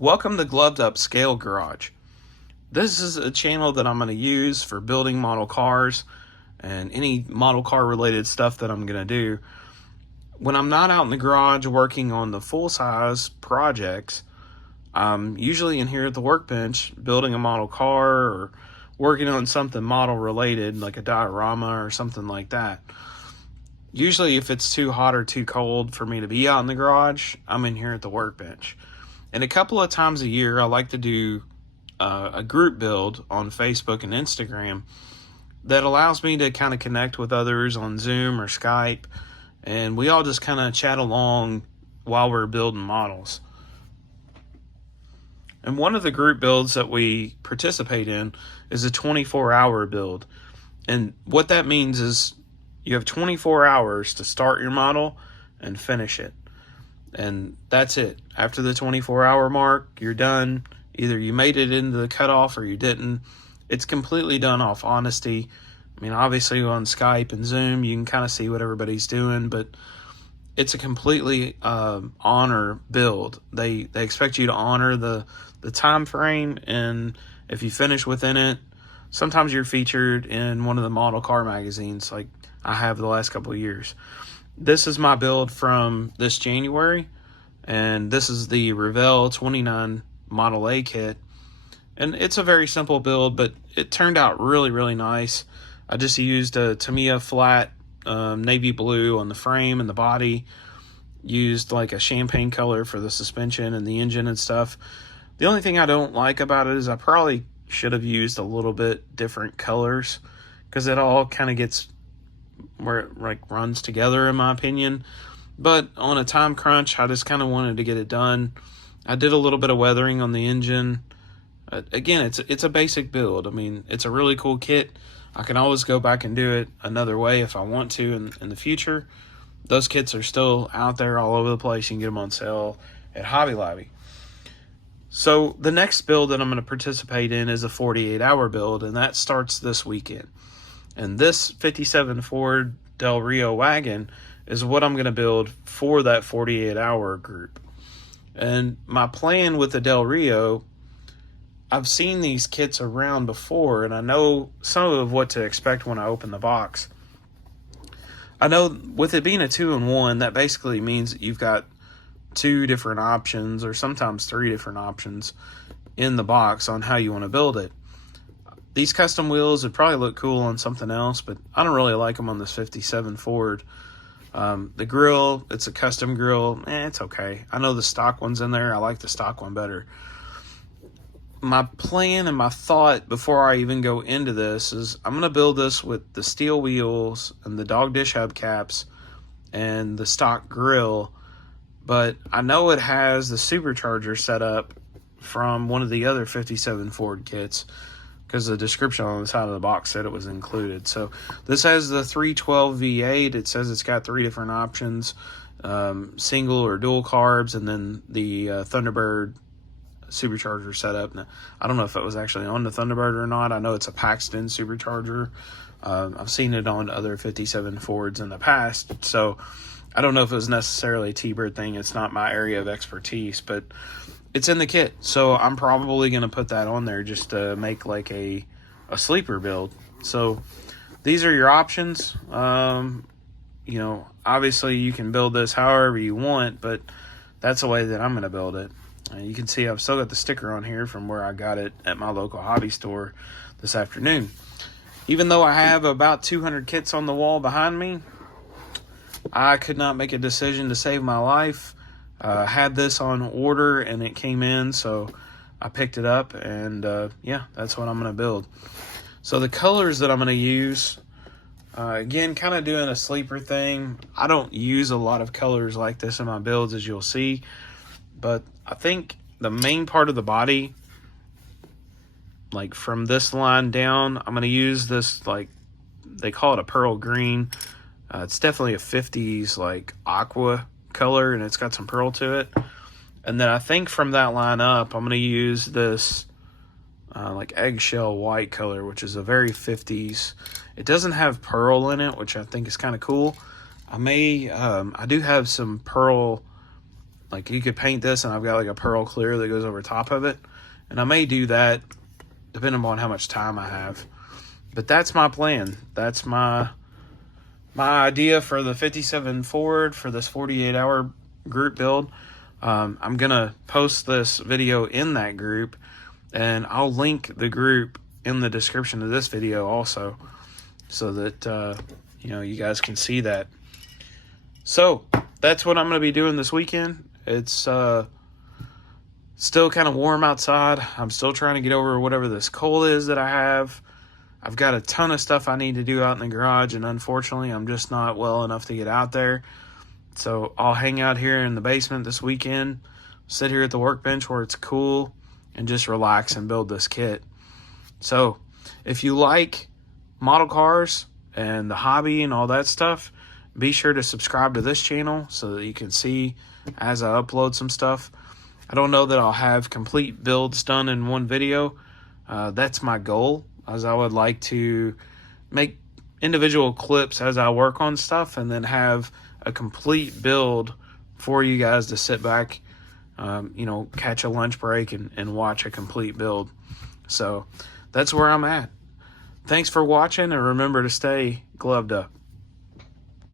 Welcome to Gloved Up Scale Garage. This is a channel that I'm going to use for building model cars and any model car related stuff that I'm going to do. When I'm not out in the garage working on the full-size projects, I'm usually in here at the workbench building a model car or working on something model related like a diorama or something like that. Usually if it's too hot or too cold for me to be out in the garage, I'm in here at the workbench. And a couple of times a year, I like to do a group build on Facebook and Instagram that allows me to kind of connect with others on Zoom or Skype. And we all just kind of chat along while we're building models. And one of the group builds that we participate in is a 24-hour build. And what that means is you have 24 hours to start your model and finish it. And that's it. After the 24-hour mark, you're done. Either you made it into the cutoff or you didn't. It's completely done off honesty. I mean, obviously on Skype and Zoom, you can kind of see what everybody's doing, but it's a completely honor build. They expect you to honor the time frame, and if you finish within it, sometimes you're featured in one of the model car magazines like I have the last couple of years. This is my build from this January, and this is the Revell 29 Model A kit. And it's a very simple build, but it turned out really, really nice. I just used a Tamiya flat navy blue on the frame and the body. Used like a champagne color for the suspension and the engine and stuff. The only thing I don't like about it is I probably should have used a little bit different colors, because it all kind of gets where it like runs together in my opinion. But on a time crunch, I just kind of wanted to get it done. I did a little bit of weathering on the engine. Again, it's a basic build. I mean, it's a really cool kit. I can always go back and do it another way if I want to in the future. Those kits are still out there all over the place. You can get them on sale at Hobby Lobby. So the next build that I'm going to participate in is a 48-hour build, and that starts this weekend. And this 57 Ford Del Rio wagon is what I'm going to build for that 48-hour group. And my plan with the Del Rio, I've seen these kits around before, and I know some of what to expect when I open the box. I know with it being a 2-in-1, that basically means that you've got 2 different options, or sometimes 3 different options in the box on how you want to build it. These custom wheels would probably look cool on something else, but I don't really like them on this 57 Ford. The grill, it's a custom grill. It's okay. I know the stock one's in there. I like the stock one better. My plan and my thought before I even go into this is I'm going to build this with the steel wheels and the dog dish hubcaps and the stock grill. But I know it has the supercharger set up from one of the other 57 Ford kits, because the description on the side of the box said it was included. So this has the 312 V8. It says it's got 3 different options, single or dual carbs, and then the Thunderbird supercharger setup. Now, I don't know if it was actually on the Thunderbird or not. I know it's a Paxton supercharger. I've seen it on other 57 Fords in the past, so I don't know if it was necessarily a T-Bird thing. It's not my area of expertise, but it's in the kit, so I'm probably going to put that on there just to make like a sleeper build. So these are your options. Obviously you can build this however you want, but that's the way that I'm going to build it. You can see I've still got the sticker on here from where I got it at my local hobby store this afternoon. Even though I have about 200 kits on the wall behind me, I could not make a decision to save my life. Had this on order and it came in, so I picked it up, and that's what I'm going to build. So the colors that I'm going to use, again, kind of doing a sleeper thing. I don't use a lot of colors like this in my builds, as you'll see, but I think the main part of the body, like from this line down, I'm going to use this, like, they call it a pearl green. It's definitely a 50s like aqua color, and it's got some pearl to it. And then I think from that line up, I'm going to use this like eggshell white color, which is a very 50s. It doesn't have pearl in it, which I think is kind of cool. I do have some pearl Like, you could paint this, and I've got like a pearl clear that goes over top of it. And I may do that depending on how much time I have. But that's my plan. That's my idea for the 57 Ford for this 48-hour group build. I'm going to post this video in that group, and I'll link the group in the description of this video also, so that you guys can see that. So that's what I'm going to be doing this weekend. It's still kind of warm outside. I'm still trying to get over whatever this cold is that I have. I've got a ton of stuff I need to do out in the garage, and unfortunately I'm just not well enough to get out there. So I'll hang out here in the basement this weekend, sit here at the workbench where it's cool, and just relax and build this kit. So if you like model cars and the hobby and all that stuff, be sure to subscribe to this channel so that you can see as I upload some stuff. I don't know that I'll have complete builds done in one video. That's my goal, as I would like to make individual clips as I work on stuff, and then have a complete build for you guys to sit back, catch a lunch break and watch a complete build. So that's where I'm at. Thanks for watching, and remember to stay gloved up.